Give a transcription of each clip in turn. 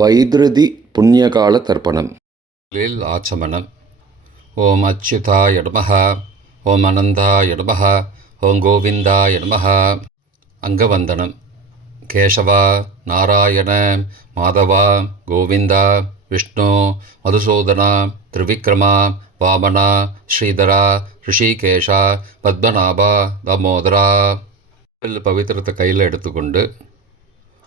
வைத்ருதி புண்ணியகால தர்ப்பணம். லில் ஆச்சமனம் ஓம் அச்சுதா நமः ஓம் அனந்தா நமः ஓம் கோவிந்தா நமः அங்கவந்தனம். கேசவா நாராயண மாதவா கோவிந்தா விஷ்ணு மதுசூதனா திரிவிக்ரமா வாமனா ஸ்ரீதரா ரிஷிகேஷா பத்மநாபா தாமோதரா. பவித்திரத்தை கையில் எடுத்துக்கொண்டு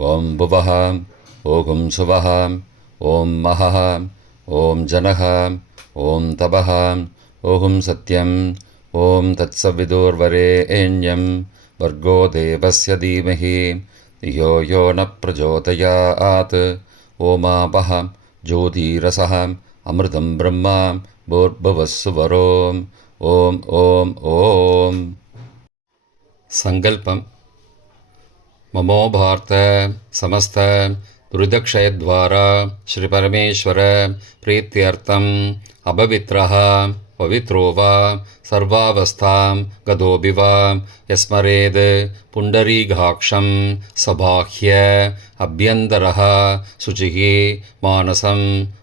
ॐ भुवः ॐ सुवः ॐ महः ॐ जनः ॐ तपः ॐ सत्यम् ॐ तत्सविदुर्वरेण्यं वर्गो देवस्य धीमहि धियो यो न प्रचोदयात्। ओमापः ज्योतिरसः अमृतं ब्रह्मा भूर्भुवस्सुवरोम् ॐ ॐ ॐ। सङ्कल्पम् மமோபார்த்த சமஸ்த ருதக்ஷயத்வாரா ஸ்ரீபரமேஸ்வர பிரீத்தியர்த்தம் அபவித்ரஹா பவித்ரோ வா சர்வாவஸ்தாம் கதோபி வா யஸ்மரேத் புண்டரீகாட்சம் சபாஹ்ய அபியந்தரா சுச்சிகி மானசம்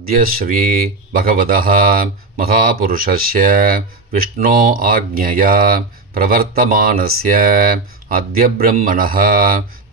अद्य श्रीभगवतः महापुरुषस्य विष्णो आज्ञया प्रवर्तमानस्य अद्य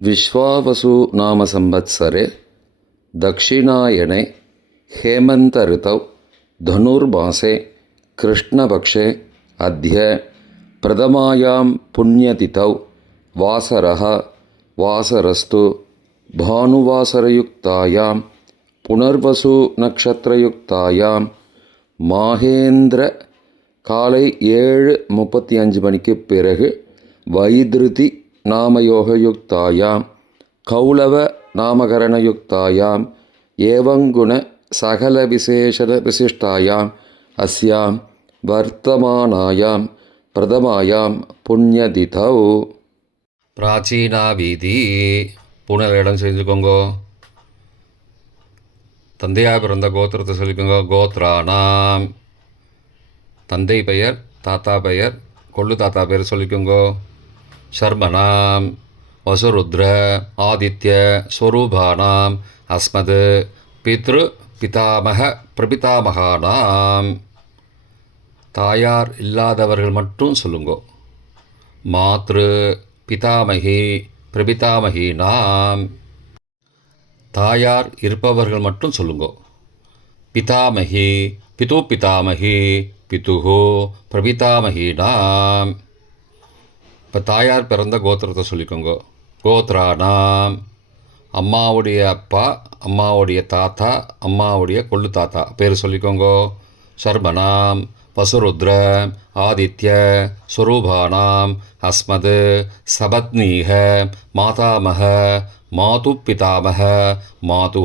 विश्वावसु नाम संवत्सरे दक्षिणायणे हेमन्तऋतौ धनुर्मासे कृष्णपक्षे अद्य प्रथमायां पुण्यतिथौ वासरः वासरस्तु भानुवासरयुक्तायां புனர்வசு நட்சத்திரயுக்தாயாம் மாகேந்திர காலை ஏழு முப்பத்தி அஞ்சு மணிக்கு பிறகு வைதிருதி நாமயோகயுக்தாயாம். கௌளவ நாமகரணயுக்தாயாம். ஏவங்குண சகல விசேஷ விசிஷ்டாயாம். அஸ்யாம். வர்த்தமானாயாம். பிரதமாயாம். புண்ணியதிதௌ. பிராச்சீனா வீதி பூனல் இடம் செஞ்சுக்கோங்கோ. தந்தையாக பிறந்த கோத்திரத்தை சொல்லிக்கோங்க. கோத்ரானாம். தந்தை பெயர் தாத்தா பெயர் கொள்ளு தாத்தா பெயர் சொல்லிக்கோங்கோ. சர்மணாம் வசுருத்ர ஆதித்ய ஸ்வரூபானாம் அஸ்மது பித்ரு பிதாமக பிரபிதாமகானாம். தாயார் இல்லாதவர்கள் மட்டும் சொல்லுங்கோ. மாத்ரு பிதாமகி பிரபிதாமகி நாம் தாயார் இருப்பவர்கள் மட்டும் சொல்லுங்கோ. பிதாமகி பிது பிதாமகி பிதுஹோ பிரபிதாமகி நாம் இப்போ தாயார் பிறந்த கோத்திரத்தை சொல்லிக்கோங்க. கோத்ரானாம் அம்மாவுடைய அப்பா அம்மாவுடைய தாத்தா அம்மாவுடைய கொள்ளு தாத்தா பேர் சொல்லிக்கோங்க. சர்மனாம் வசுருத்ர ஆதித்ய சுரூபானாம் அஸ்மது சபத்னீக மாதாமக மாது பிதாமக மாது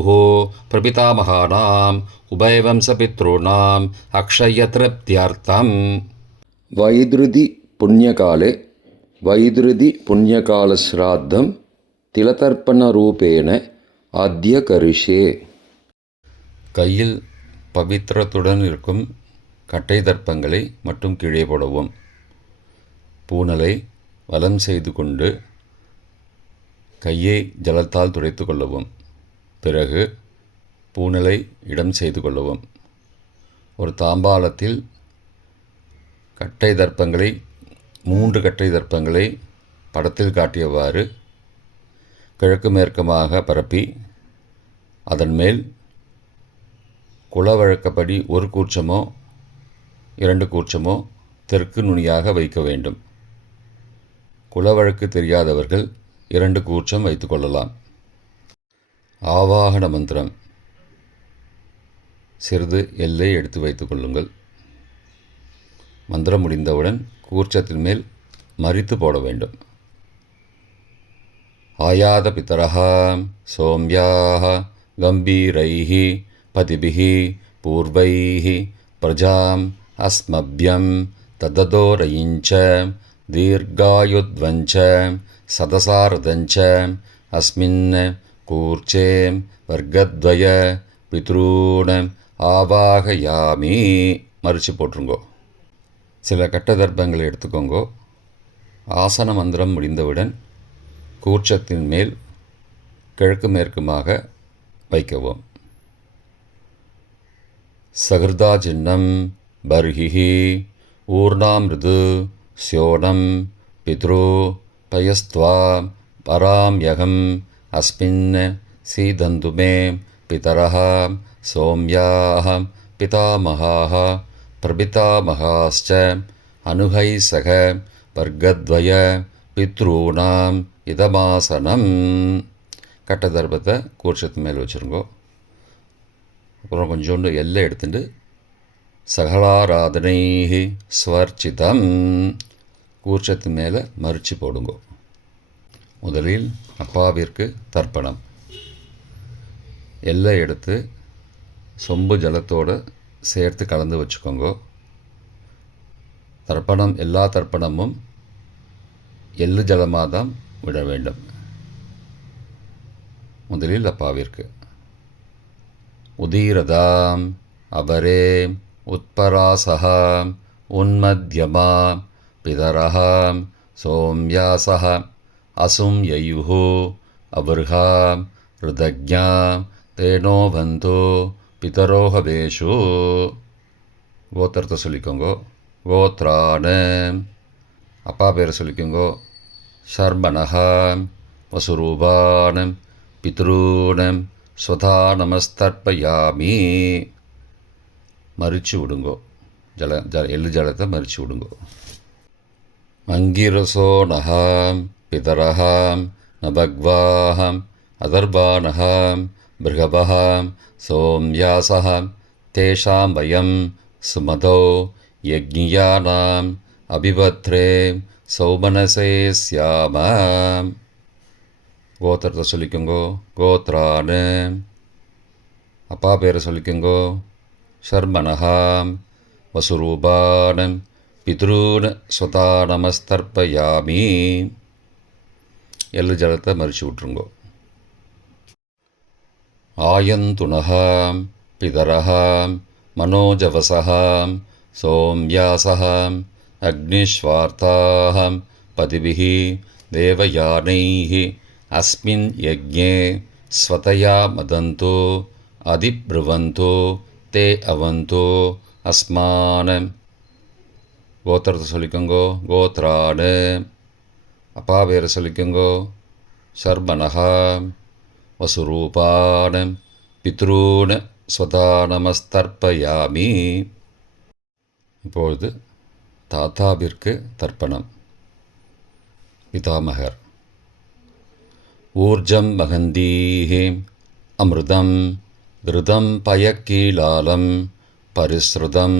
பிரபிதாமகானாம் உபயவம்சபித்ருணாம் அக்ஷய திருப்தியர்த்தம். வைதிருதி புண்ணியகாலே वैदृति पुण्यकालश्राद्धं तिलतर्पणरूपेण अद्य करिष्ये கையில் பவித்திரத்துடன் இருக்கும் கட்டை தர்ப்பங்களை மட்டும் கீழே போடவும் பூனலை வலம் செய்து கொண்டு கையை ஜலத்தால் துடைத்து கொள்ளவும் பிறகு பூனலை இடம் செய்து கொள்ளவும் ஒரு தாம்பாளத்தில் கட்டை தர்ப்பங்களை மூன்று கட்டை தர்ப்பங்களை படத்தில் காட்டியவாறு கிழக்கு மேற்கமாக பரப்பி அதன் மேல் குலவழக்கப்படி ஒரு கூச்சமோ இரண்டு கூச்சமோ தெற்கு நுனியாக வைக்க வேண்டும். குலவழக்கு தெரியாதவர்கள் இரண்டு கூச்சம் வைத்துக்கொள்ளலாம் ஆவாகன மந்திரம். சிறிது எல்லை எடுத்து வைத்துக் கொள்ளுங்கள். மந்திரம் முடிந்தவுடன் கூர்ச்சத்தின் மேல் மறித்து போட வேண்டும். ஆயாத பித்தரः சோம்யாः கம்பீரைः பதிபிः பூர்வைः பிரஜாம் அஸ்மபியம் தததோரயிஞ்ச தீர்காயுத்வஞ்ச சதசாரதஞ்ச அஸ்மின் கூர்ச்சே வர்க்கத்வய பித்ரூண் ஆவாகயாமி. மறித்து போட்டுருங்கோ சில கட்ட தர்ப்பங்களை எடுத்துக்கோங்கோ. ஆசன மந்திரம் முடிந்தவுடன் கூர்ச்சத்தின் மேல் கிழக்கு மேற்குமாக வைக்கவும். சகிருதா சின்னம் பர்ஹிஹி ஊர்ணாமிருது சியோனம் பித்ரு பயஸ்துவா பராம்யகம் அஸ்மின் சீதந்துமே மே பிதரः சோம்யாः பிரபிதாமகாश्च அனுகை சக வர்க்கத்வய பித்ரூணாம் இதமாசனம் கட்டதர்பத்தை கூர்ச்சத்து மேல் வச்சுருங்கோ. அப்புறம் கொஞ்சோண்டு எல்லை எடுத்துட்டு சகலாராதனை ஸ்வர்ச்சிதம். கூர்ச்சத்து மேலே மறித்து போடுங்கோ. முதலில் அப்பாவிற்கு தர்ப்பணம். எல்லை எடுத்து சொம்பு ஜலத்தோடு சேர்த்து கலந்து வச்சுக்கோங்க. தர்ப்பணம் எல்லா தர்ப்பணமும் எள்ளு ஜலமாக தான் விட வேண்டும். முதலில் அப்பாவிற்கு. உதீரதாம் அவரே உத்பராசா உன்மத்யமா பிதரஹாம் சோம்யாசः அசும் யயுஹோ அவர்காம் ருதஜ்ஞாம் தேனோபந்தோ பிதரோகவேஷு. கோத்திரத்தை சொல்லிக்கோங்கோ. கோத்ரான. அப்பா பேரை சொல்லிக்கோங்கோ. ஷர்மணஹாம் வசுரூபானம் பித்ரூனம் ஸ்வதா நமஸ்தர்ப்பயாமி மறிச்சு விடுங்கோ. ஜல ஜல எள்ளு ஜலத்தை மறிச்சு விடுங்கோ. அங்கிரசோ நகாம் பிதரஹாம் நபக்வாஹம் அதர்பானஹாம் பிருகபஹாம் சோம்யாசः तेषां वयं सुमतौ यज्ञियानाम् अभिवत्रे सौमनसे स्याम கோத்திரத்தை சொல்லிக்கோங்கோ கோத்ரான்னு அப்பா பேரை சொல்லிக்கோங்கோ ஷர்மனஹாம் வசுரூபானம் பித்ரூன் ஸ்வதா நமஸ்தர்ப்பயாமி எள்ளு ஜலத்தை மறிச்சு விட்ருங்கோ ஆயந்துணகாம் பிதரகாம் மனோஜவசகாம் சோம்யாசகாம் அக்னிஸ்வார்த்தாகம் பதிபிः தேவயானைः अस्मिन् यज्ञे स्वतया मदन्तो அதிப்ருவந்தோ தே அவந்தோ அஸ்மான கோத்திரத்தை சொல்லிக்கோங்கோ கோத்ராடு அப்பா பேரை சொல்லிக்கோங்கோ சர்மனகா வசுரூபான பித்ரூன ஸ்வதா நமஸ்தர்ப்பயாமி இப்பொழுது தாத்தாவிற்கு தர்ப்பணம். பிதாமகர் ஊர்ஜம் மகந்தீஹி அமிர்தம் கிருதம் பயக்கீலாலம் பரிஸ்ருதம்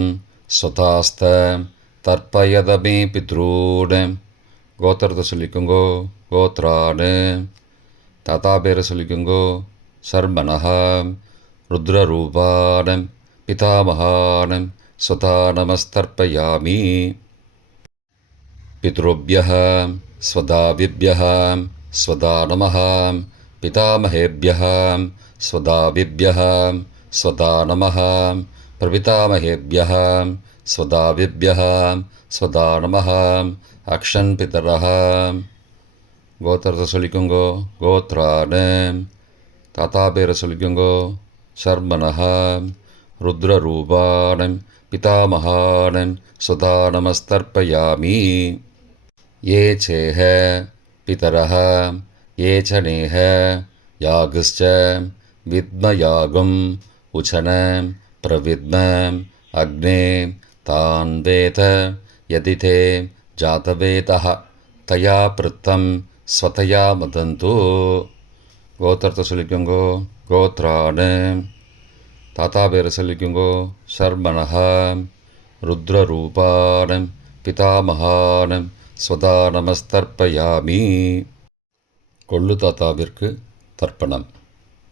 ஸ்வதாஸ்த தர்ப்பயதமே பித்ரூட கோத்திரத்தை சொல்லிக்கோங்கோ கோத்ராடு தாத்தா பேரை சொல்லிக்கோங்கோ சர்மனஹா ருத்ரரூபானம் பிதாமகானம் சுதா நமஸ்தர்ப்பயாமி பித்ருபிய ஸ்வதாவிபிய ஸ்வதா நம பிதாமகேபிய ஸ்வதாவிபிய ஸ்வதா நம அக்ஷன் பிதர गोत्रसुलिकुङ्गो गोत्रान् ताताबेरसुलिकुङ्गो शर्मणः रुद्ररूपाणं पितामहानं सुदानमस्तर्पयामि। ये चेह पितरः ये च नेह यागश्च विद्मयागम् उचनं प्रविद्म तान् वेत यदि ते जातवेतः तया पृत्तं ஸ்வதையா மதந்து கோத்திரத்தை சொல்லிக்கோங்கோ கோத்ரானு தாத்தா பேரை சொல்லிக்கோங்கோ ஷர்மனஹா ருத்ரரூபானம் பிதாமகானம் ஸ்வதா நமஸ்தர்ப்பயாமி கொள்ளு தாத்தாவிற்கு தர்ப்பணம்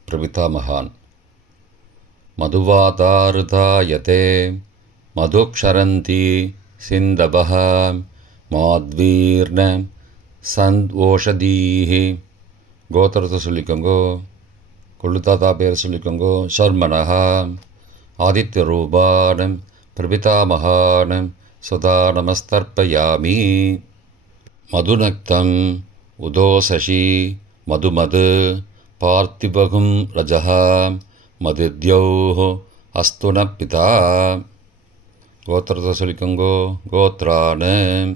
பிரபிதா மகான் மதுவாதாருதாயதே மதுக்ஷரந்தி சிந்தபஹ மாத்வீர்ணம் சந்த் ஓஷதீஹி கோத்திரத்தை சொல்லிக்கோங்கோ. கொள்ளுத்தாத்தா பேரை சொல்லிக்கோங்கோ. சர்மனஹா. ஆதித்ய ரூபானம் பிரபிதாமகானம் சுதா நமஸ்தர்ப்பயாமி மதுநக்தம். உதோசசி மதுமது. பார்த்திபகும் ரஜः மதித்யௌः அஸ்துன பிதா கோத்திரத்தை சொல்லிக்கோங்கோ. கோத்ரானு.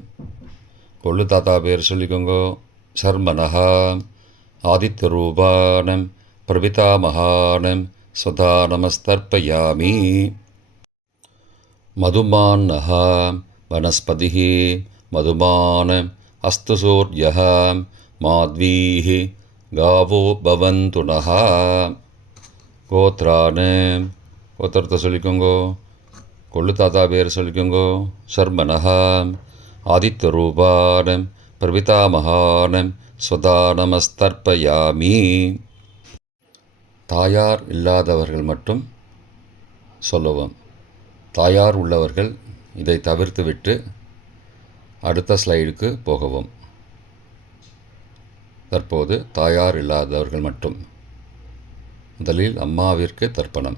கொள்ளு தாத்தா பேர் சொல்லிக்கோங்க. சர்மனஹா ஆதித்த ரூபானம் பிரபிதாமகானம் சதா நமஸ்தர்ப்பயாமி மதுமான்னஹா வனஸ்பதி மதுமான் அஸ்து சூரிய மாத்வீः காவோ பவந்து நகா கோத்ரானு கோத்திரத்தை சொல்லிக்கோங்கோ. கொள்ளு தாத்தா பேர் சொல்லிக்கோங்கோ. சர்மனஹா ஆதித்ய ரூபானம் பிரபிதாமகானம் ஸ்வதா தாயார் இல்லாதவர்கள் மட்டும் சொல்லவும் தாயார் உள்ளவர்கள் இதை தவிர்த்துவிட்டு அடுத்த ஸ்லைடுக்கு போகவும். தற்போது தாயார் இல்லாதவர்கள் மட்டும். முதலில் அம்மாவிற்கு தர்ப்பணம்.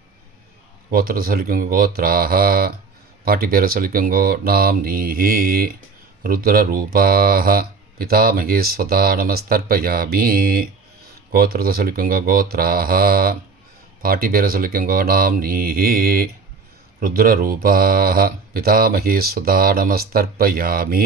கோத்திரத்தை சொல்லிக்கோங்க கோத்ராக பாட்டி பேரை சொல்லிக்கோங்கோ நாம் நீஹி ருத்ரரூபாக பிதாமகி ஸ்வதா நமஸ்தர்ப்பயாமி கோத்திரத்தை சொல்லிக்கோங்க கோத்ராக பாட்டி பேரை சொல்லிக்கோங்கோ நாம் நீஹி ருத்ரரூபாக பிதாமகி ஸ்வதா நமஸ்தர்ப்பயாமி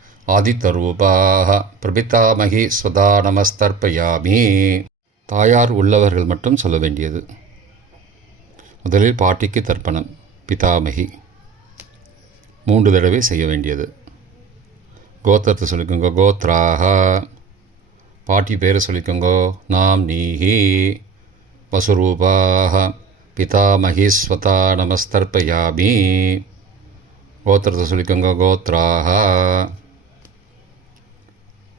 ஆதித்தரூபாக பிரபிதாமகி ஸ்வதா நமஸ்தர்ப்பயாமி தாயார் உள்ளவர்கள் மட்டும் சொல்ல வேண்டியது. முதலில் பாட்டிக்கு தர்ப்பணம் பிதாமகி. மூன்று தடவை செய்ய வேண்டியது. கோத்திரத்தை சொல்லிக்கோங்க கோத்ராக பாட்டி பேரை சொல்லிக்கோங்கோ நாம் நீஹி வசுரூபாக பிதாமகி ஸ்வதா நமஸ்தர்ப்பயாமி கோத்திரத்தை சொல்லிக்கோங்க கோத்ராக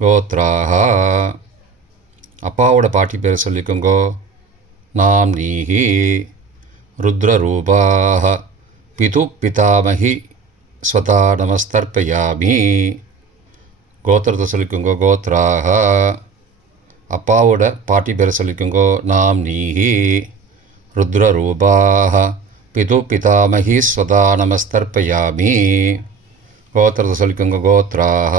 கோத்ராஹா. அப்பாவோட பாட்டி பேரை சொல்லிக்கோங்கோ. நாம் நீஹி ருத்ரரூபாக பிது பிதாமகி ஸ்வதா நமஸ்தர்ப்பயாமி. கோத்திரத்தை சொல்லிக்கோங்கோ கோத்ராக அப்பாவோட பாட்டி பேரை சொல்லிக்கோங்கோ. நாம் நீஹி ருத்ரரூபாக பிது பிதாமகி ஸ்வதா நமஸ்தர்ப்பயாமி. கோத்திரத்தை சொல்லிக்கோங்க கோத்ராக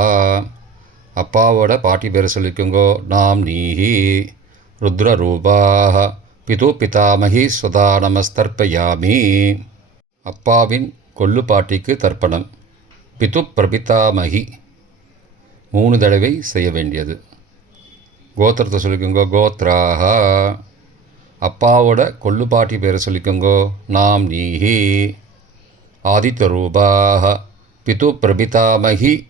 அப்பாவோட பாட்டி பேர் சொல்லிக்கோங்கோ. நாம் நீஹி ருத்ரரூபாக பிது பிதாமகி சுதா நமஸ்தர்ப்பயாமி. அப்பாவின் கொல்லு பாட்டிக்கு தர்ப்பணம். பிது பிரபிதாமகி. மூணு தடவை செய்ய வேண்டியது. கோத்திரத்தை சொல்லிக்கோங்கோ கோத்ராக அப்பாவோட கொள்ளுப்பாட்டி பேரை சொல்லிக்கோங்கோ. நாம் நீஹி ஆதித்த ரூபாக பிது பிரபிதாமகி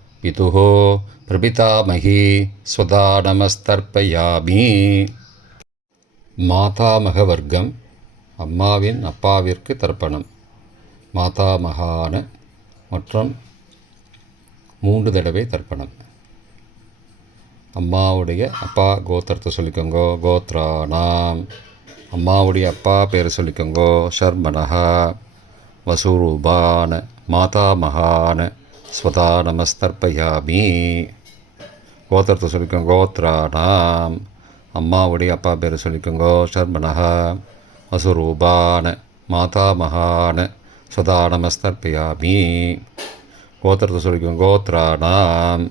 पितुः प्रपितामही स्वदा ஸ்வதா நமஸ்தர்ப்பயாமி மாதாமக வர்க்கம் அம்மாவின் அப்பாவிற்கு தர்ப்பணம் மாதாமகான மற்றும் மூன்று தடவை தர்ப்பணம். அம்மாவுடைய அப்பா கோத்திரத்தை சொல்லிக்கோங்கோ கோத்ரானாம். அம்மாவுடைய அப்பா பேரை சொல்லிக்கோங்கோ ஷர்மனஹா வசூரூபான மாதாமகான ஸ்வதா நமஸ்தர்ப்பயாமி. கோத்திரத்தை சொல்லிக்கோங்க கோத்ரானாம். அம்மாவுடைய அப்பா பேர் சொல்லிக்கோங்கோ ஷர்மனஹா மாதா மாதாமகான ஸ்வதா நமஸ்தர்ப்பயாமி. கோத்திரத்தை சொல்லிக்கோங்க கோத்ரானாம்.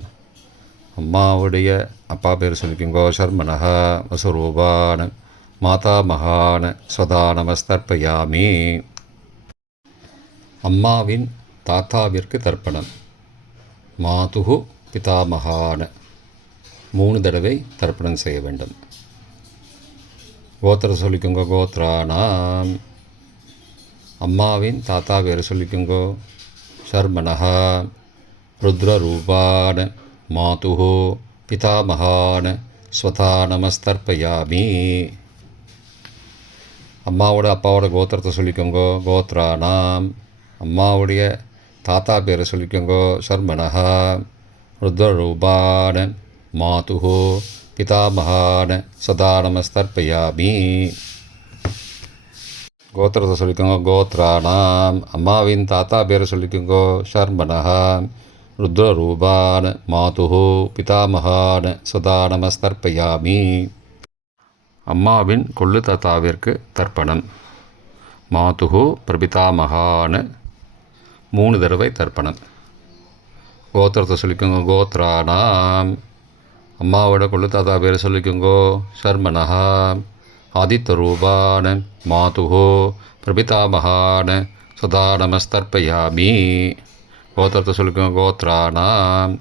அம்மாவுடைய அப்பா பேர் சொல்லிக்கோங்கோ ஷர்மனஹா அசுரூபான மாதா மகான ஸ்வதா நமஸ்தர்ப்பயாமி. அம்மாவின் தாத்தாவிற்கு தர்ப்பணம். மாதுகு பிதாமகான. மூணு தடவை தர்ப்பணம் செய்ய வேண்டும். கோத்திர சொல்லிக்கோங்க கோத்ரானாம் அம்மாவின் தாத்தா பேர் சொல்லிக்கோங்கோ. ஷர்மனஹா ருத்ரரூபான மாதுகு பிதாமகான ஸ்வதா நமஸ்தர்ப்பயாமி அம்மாவோட அப்பாவோட கோத்திரத்தை சொல்லிக்கோங்கோ கோத்ரானாம் அம்மாவுடைய தாத்தா பேரை சொல்லிக்கோங்கோ. சர்மனஹா ருத்ரரூபான மாதுஹோ பிதாமகான சதா நமஸ்தர்ப்பயாமி கோத்திரத்தை சொல்லிக்கோங்க கோத்ராணாம் அம்மாவின் தாத்தா பேரை சொல்லிக்கோங்கோ ஷர்மனஹா ருத்ரரூபான மாதுஹோ பிதாமகான சதா நமஸ்தர்ப்பயாமி அம்மாவின் கொள்ளு தாத்தாவிற்கு தர்ப்பணம். மாதுஹோ பிரபிதாமகான மூணு தடவை தர்ப்பணம். கோத்திரத்தை சொல்லிக்கோங்க கோத்ரானாம். அம்மாவோட கொள்ளு தாத்தா பேர் சொல்லிக்கோங்கோ சர்மனஹா ஆதித்த ரூபான மாதுகோ பிரபிதாமகான சதா நமஸ்தர்ப்பயாமி கோத்திரத்தை சொல்லிக்கோங்க கோத்ரானாம்.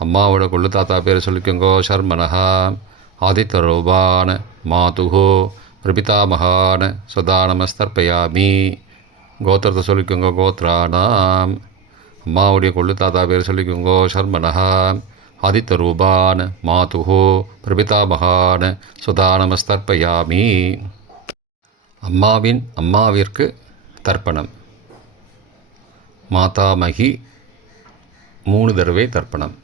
அம்மாவோட கொள்ளு தாத்தா பேர் சொல்லிக்கோங்கோ சர்மனஹா ஆதித்த ரூபான மாதுகோ பிரபிதாமகான சதா நமஸ்தர்ப்பயாமி கோத்திரத்தை சொல்லிக்கோங்க கோத்ரானாம் அம்மாவுடைய கொள்ளு தாத்தா பேர் சொல்லிக்கோங்கோ சர்மனஹா. ஆதித்த ரூபான் மாதுஹோ பிரபிதாமகான் சுதா நமஸ்தர்ப்பயாமி அம்மாவின் அம்மாவிற்கு தர்ப்பணம். மாதாமகி மூணு தடவை தர்ப்பணம்.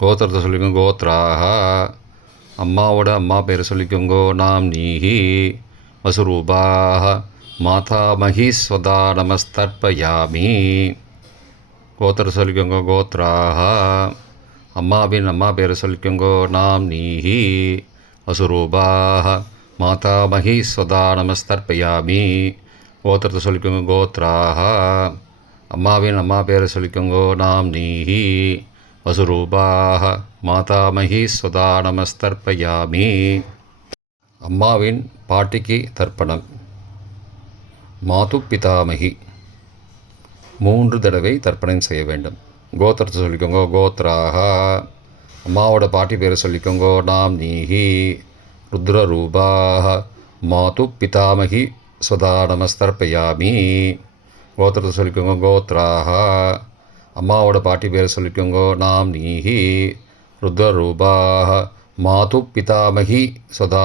கோத்திரத்தை சொல்லிக்கோங்க கோத்ராக அம்மாவோட அம்மா பேர் சொல்லிக்கோங்கோ நாம் நீஹி வசுரூபாக மாதாமகீஸ்வதா நமஸ்தர்ப்பயாமி கோத்திர சொல்லிக்கோங்க கோத்ராக அம்மாவின் அம்மா பேரை சொல்லிக்கோங்கோ நாம் நீஹி அசுரூபாக மாதாமகீஸ்வதா நமஸ்தர்ப்பயாமி கோத்திரத்தை சொல்லிக்கோங்க கோத்ராக அம்மாவின் அம்மா பேரை சொல்லிக்கோங்கோ நாம் நீஹி வசுரூபாக மாதாமகி ஸ்வதா நமஸ்தர்ப்பயாமி அம்மாவின் பாட்டிக்கு தர்ப்பணம். மாது பிதாமகி மூன்று தடவை தர்ப்பணம் செய்ய வேண்டும். கோத்திரத்தை சொல்லிக்கோங்க கோத்ராக அம்மாவோட பாட்டி பேரை சொல்லிக்கோங்க நாம் நீஹி. ருத்ரரூபாக மாது பிதாமகி சுதா நமஸ்தர்ப்பயாமி. கோத்திரத்தை சொல்லிக்கோங்க கோத்ராக அம்மாவோட பாட்டி பேரை சொல்லிக்கோங்க நாம் நீஹி. ருத்ரரூபாக மாது பிதாமகி சுதா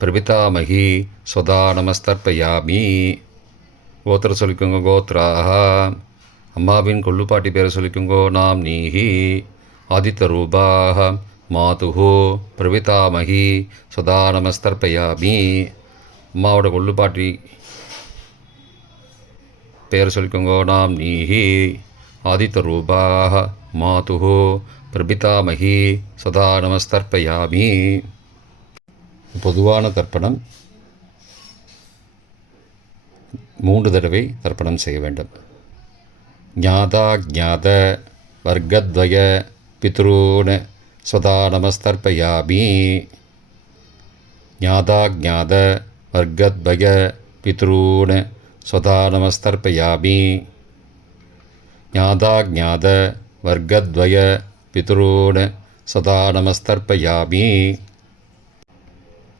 பிரபிதாமகி சுதா நமஸ்தர்ப்பயாமி கோத்திர சொல்லிக்கோங்க கோத்ராக அம்மாவின் கொள்ளுப்பாட்டி பேரை சொல்லிக்கோங்கோ நாம் நீஹி ஆதித்த ரூபாக மாதுஹோ பிரபிதாமகி சுதா நமஸ்தர்ப்பயாமி அம்மாவோட கொள்ளுப்பாட்டி பேர் சொல்லிக்கோங்கோ நாம் நீஹி ஆதித்த ரூபாக மாதுஹோ பிரபிதாமகி சதா நமஸ்தர்ப்பயாமி பொதுவான தர்ப்பணம். மூன்று தடவை தர்ப்பணம் செய்ய வேண்டும். ஞாதா ஜாத வர்க்கத்வய பித்ரூன் ஸ்வதா நமஸ்தர்ப்பயாமி ஞாதா ஜாத வர்க்கத்வய பித்ரூன் ஸ்வதா நமஸ்தர்ப்பயாமி ஞாதா ஜாத வர்க்கத்வய பித்ரூன் சதா நமஸ்தர்ப்பயாமி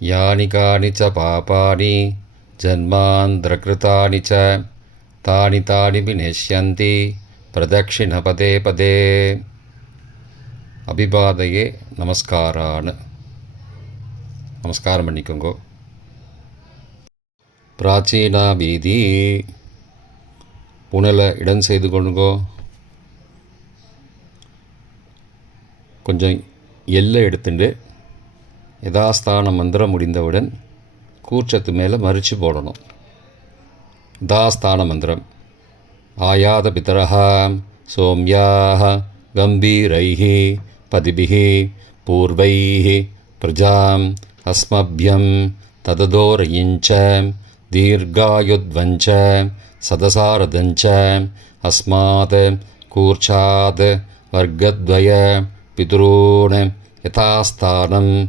யானி காணி ச பாபானி ஜன்மாந்திரகிருத்தானி ச தானி தானி விநேஷ்யந்தி பிரதட்சிண பதே பதே அபிபாதையே நமஸ்காரான நமஸ்காரம் பண்ணிக்கோங்கோ பிராச்சீனா வீதி புனலை இடம் செய்து கொண்டுங்கோ கொஞ்சம் எல்லை எடுத்துட்டு யதாஸ்தான மந்திரம் முடிந்தவுடன் கூற்றத்து மேலே மறித்து போடணும். தாஸ்தான மந்திரம். ஆயாத பிதரா சோம்யாக கம்பீரைः பதிபிः பூர்வைः பிரஜாம் அஸ்மபியம் தததோரயிஞ்ச தீர்காயுத்வஞ்ச சதசாரதஞ்ச அஸ்மாத் கூர்ச்சாத் வர்க்கத்வய பிதுரூன் யதாஸ்தானம்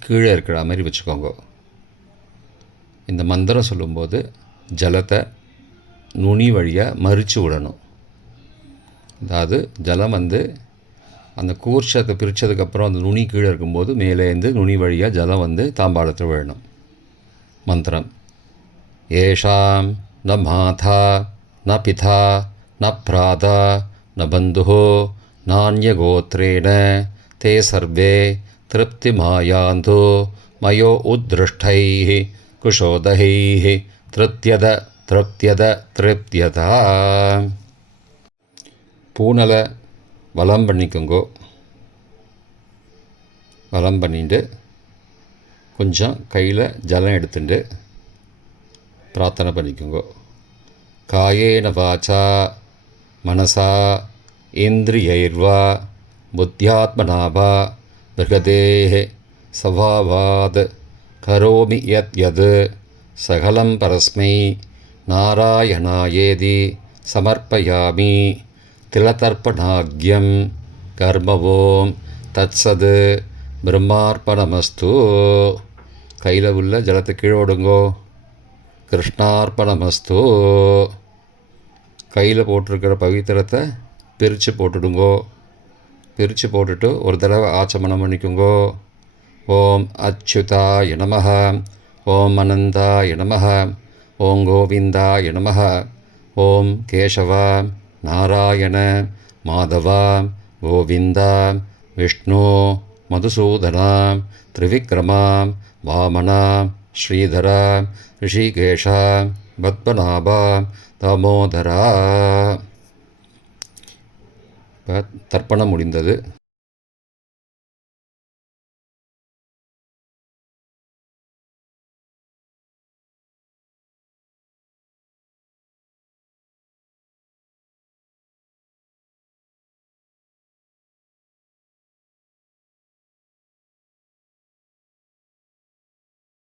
கீழே இருக்கிற மாதிரி வச்சுக்கோங்க. இந்த மந்திரம் சொல்லும்போது ஜலத்தை நுனி வழியாக மறித்து விடணும். அதாவது ஜலம் வந்து அந்த கூர்ச்சத்தை பிரித்ததுக்கப்புறம் அந்த நுனி கீழே இருக்கும்போது மேலேருந்து நுனி வழியாக ஜலம் வந்து தாம்பாளத்தில் விழணும். மந்திரம். ஏஷாம் ந மாதா ந பிதா ந பிராதா ந பந்து நானியகோத்திரேண தே சர்வே திருப்திமாயாந்து மயோ உத்ருஷ்டைः குஷோதைः திருப்தியத திருப்தியத திருப்தியதா பூனலை வலம் பண்ணிக்கோங்கோ வலம் பண்ணிட்டு கொஞ்சம் கையில் ஜலம் எடுத்துட்டு பிரார்த்தனை பண்ணிக்கோங்கோ. காயேன வாச்சா மனசா இந்திரியைர்வா புத்தியாத்மனாவா பிருகதேः स्वभावात् करोमि यत् यद् सकलं परस्मै नारायणायेति समर्पयामि तिलतर्पणाज्ञं कर्म ஓம் தத்சது பிரம்மார்ப்பணமஸ்து கையில் உள்ள ஜலத்தை கீழே விடுங்கோ கிருஷ்ணார்ப்பணமஸ்து கையில் போட்டிருக்கிற பவித்திரத்தை பிரித்து போட்டுடுங்கோ பிரித்து போட்டுட்டு ஒரு தடவை ஆச்சமனம் பண்ணிக்கோங்கோ. ஓம் அச்சுதா நமः ஓம் அனந்தா நமः ஓம் கோவிந்தா நமः ஓம் கேசவ. நாராயண. மாதவ. கோவிந்தா. விஷ்ணு. மதுசூதனா. திரிவிக்ரமா. வாமனா. ஸ்ரீதரா. ரிஷிகேஷா. பத்மநாபா. தாமோதரா. தர்ப்பணம் முடிந்தது.